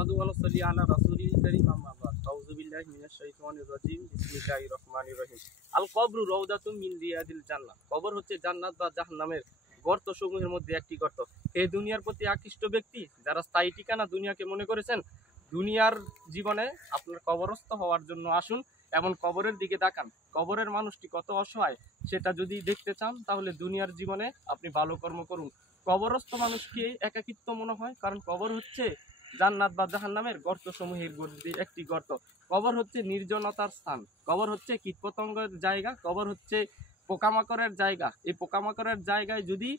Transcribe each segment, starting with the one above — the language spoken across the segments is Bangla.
নাহমাদু ওয়া নুসাল্লি আলা রাসূলিল কারীম আম্মা বাদ আউযু বিল্লাহি মিনাশ শাইতানির রাজীম বিসমিল্লাহির রহমানির রহিম আল কবরু রাউদাতুম মিন রিয়াদিল জান্নাহ। কবর হচ্ছে জান্নাত বা জাহান্নামের গর্ত সমূহের মধ্যে একটি গর্ত। এই দুনিয়ার প্রতি আকৃষ্ট ব্যক্তি যারা স্থায়ী ঠিকানা দুনিয়াকে মনে করেছেন, দুনিয়ার জীবনে আপনার কবরস্থ হওয়ার জন্য আসুন এবং কবরের দিকে তাকান। কবরের মানুষটি কত অসহায় সেটা যদি দেখতে চান তাহলে দুনিয়ার জীবনে আপনি ভালো কর্ম করুন। কবরস্থ মানুষকে একাকিত্ব মনে হয়, কারণ কবর হচ্ছে জান্নাত বা জাহান্নামের গর্ত সমূহের মধ্যে একটি গর্ত। কবর হচ্ছে নির্জনতার স্থান, কবর হচ্ছে কীটপতঙ্গের জায়গা, কবর হচ্ছে পোকামাকড়ের জায়গা। এই পোকামাকড়ের জায়গায় যদি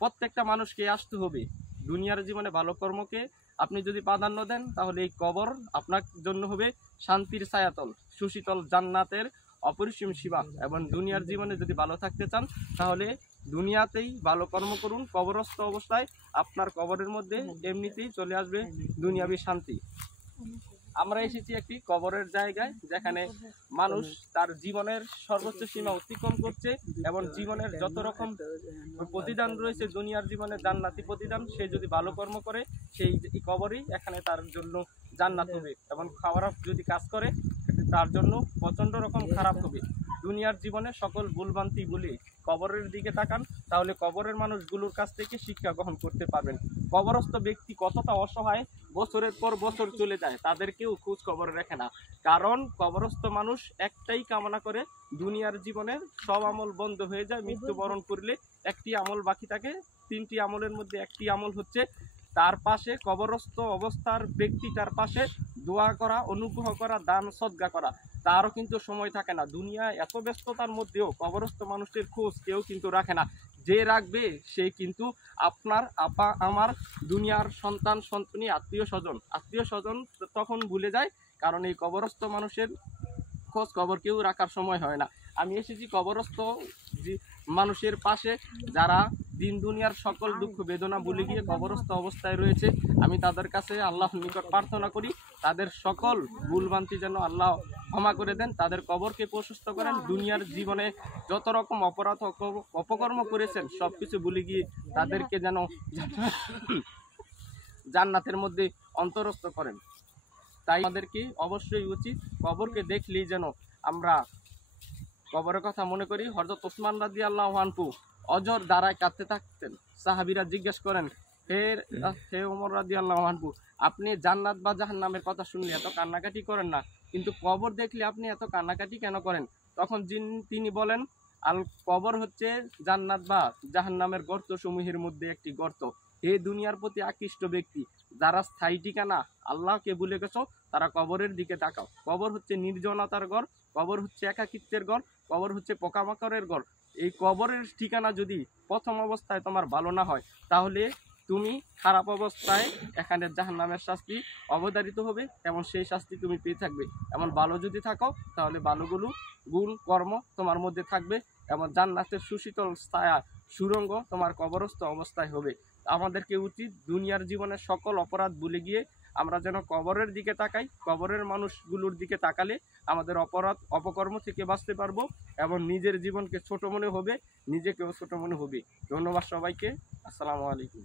প্রত্যেকটা মানুষকে আসতে হবে, দুনিয়ার জীবনে ভালো কর্মকে আপনি যদি প্রাধান্য দেন তাহলে এই কবর আপনার জন্য হবে শান্তির ছায়াতল, সুশীতল জান্নাতের অপরিসীম সীমা। এবং দুনিয়ার জীবনে যদি ভালো থাকতে চান তাহলে দুনিয়াতেই ভালো কর্ম করুন। কবরস্থ অবস্থায় আপনার কবরের মধ্যে এমনিতেই চলে আসবে দুনিয়াবী শান্তি। আমরা এসেছি একটি কবরের জায়গায়, যেখানে মানুষ তার জীবনের সর্বোচ্চ সীমা অতিক্রম করছে এবং জীবনের যত রকম প্রতিদান রয়েছে দুনিয়ার জীবনে জান্নাতি প্রতিদান, সে যদি ভালো কর্ম করে সেই কবরই এখানে তার জন্য জান্নাত হবে, এবং খারাপ যদি কাজ করে তার জন্য প্রচণ্ড রকম খারাপ হবে। দুনিয়ার জীবনে সকল ভুলভ্রান্তি ভুলে কবরের দিকে তাকান, তাহলে কবরের মানুষগুলোর কাছ থেকে শিক্ষা গ্রহণ করতে পারবেন। কবরস্থ ব্যক্তি কতটা অসহায়, বছরের পর বছর চলে যায়, তাদেরকেও খোঁজ খবর রাখে না। কারণ কবরস্থ মানুষ একটাই কামনা করে, দুনিয়ার জীবনের সব আমল বন্ধ হয়ে যায়, মৃত্যুবরণ করলে একটি আমল বাকি থাকে। তিনটি আমলের মধ্যে একটি আমল হচ্ছে তার পাশে কবরস্থ অবস্থার ব্যক্তিটার পাশে দোয়া করা, অনুগ্রহ করা, দান সদকা করা। তারও কিন্তু সময় থাকে না। দুনিয়া এত ব্যস্ততার মধ্যেও কবরস্থ মানুষের খোঁজ কেউ কিন্তু রাখে না। যে রাখবে সে কিন্তু আপনার আপা আমার দুনিয়ার সন্তান সন্তনি আত্মীয় স্বজন তখন ভুলে যায়, কারণ এই কবরস্থ মানুষের খোঁজ খবর কেউ রাখার সময় হয় না। আমি এসেছি কবরস্থ মানুষের পাশে, যারা দিন দুনিয়ার সকল দুঃখ বেদনা ভুলে গিয়ে কবরস্থ অবস্থায় রয়েছে। আমি তাদের কাছে আল্লাহর নিকট প্রার্থনা করি তাদের সকল ভুলভ্রান্তি যেন আল্লাহ ক্ষমা করে দেন, তাদের কবরকে প্রশস্ত করেন। দুনিয়ার জীবনে যত রকম অপরাধ অপকর্ম করেছেন সব কিছু ভুলে গিয়ে তাদেরকে যেন জান্নাতের মধ্যে অন্তরস্থ করেন। তাই আমাদেরকে অবশ্যই উচিত কবরকে দেখলেই যেন আমরা কবরের কথা মনে করি। হযরত ওসমান রাদিয়াল্লাহু আনহু অজর দ্বারায় কাঁদতে থাকতেন। সাহাবীরা জিজ্ঞেস করেন, হে ওমর রাদিয়াল্লাহু আনহু, আপনি জান্নাত বা জাহান্নামের কথা শুনলে এত কান্নাকাটি করেন না, কিন্তু কবর দেখলে আপনি এত কান্নাকাটি কেন করেন? তখন তিনি বলেন, আল কবর হচ্ছে জান্নাত বা জাহান্নামের গর্ত সমূহের মধ্যে একটি গর্ত। হে দুনিয়ার প্রতি আকৃষ্ট ব্যক্তি, যারা স্থায়ী ঠিকানা আল্লাহকে ভুলে গেছো, তারা কবরের দিকে তাকাও। কবর হচ্ছে নির্জনতার ঘর, কবর হচ্ছে একাকিত্বের ঘর, কবর হচ্ছে পোকামাকড়ের ঘর। এই কবরের ঠিকানা যদি প্রথম অবস্থায় তোমার ভালো না হয় তাহলে তুমি খারাপ অবস্থায় এখানে জাহান্নামের শাস্তি অবধারিত হবে এবং সেই শাস্তি তুমি পেয়ে থাকবে। এমন ভালো যদি থাকো তাহলে ভালোগুলো গুণ কর্ম তোমার মধ্যে থাকবে এবং জান্নাতের সুশীতল ছায়া সুরঙ্গ তোমার কবরস্থ অবস্থায় হবে। আমাদেরকে উচিত দুনিয়ার জীবনের সকল অপরাধ ভুলে গিয়ে আমরা যেন কবরের দিকে তাকাই। কবরের মানুষগুলোর দিকে তাকালে আমাদের অপরাধ অপকর্ম থেকে বাঁচতে পারবো এবং নিজের জীবনকে ছোট মনে হবে, নিজেকেও ছোট মনে হবে। ধন্যবাদ সবাইকে। আসসালামু আলাইকুম।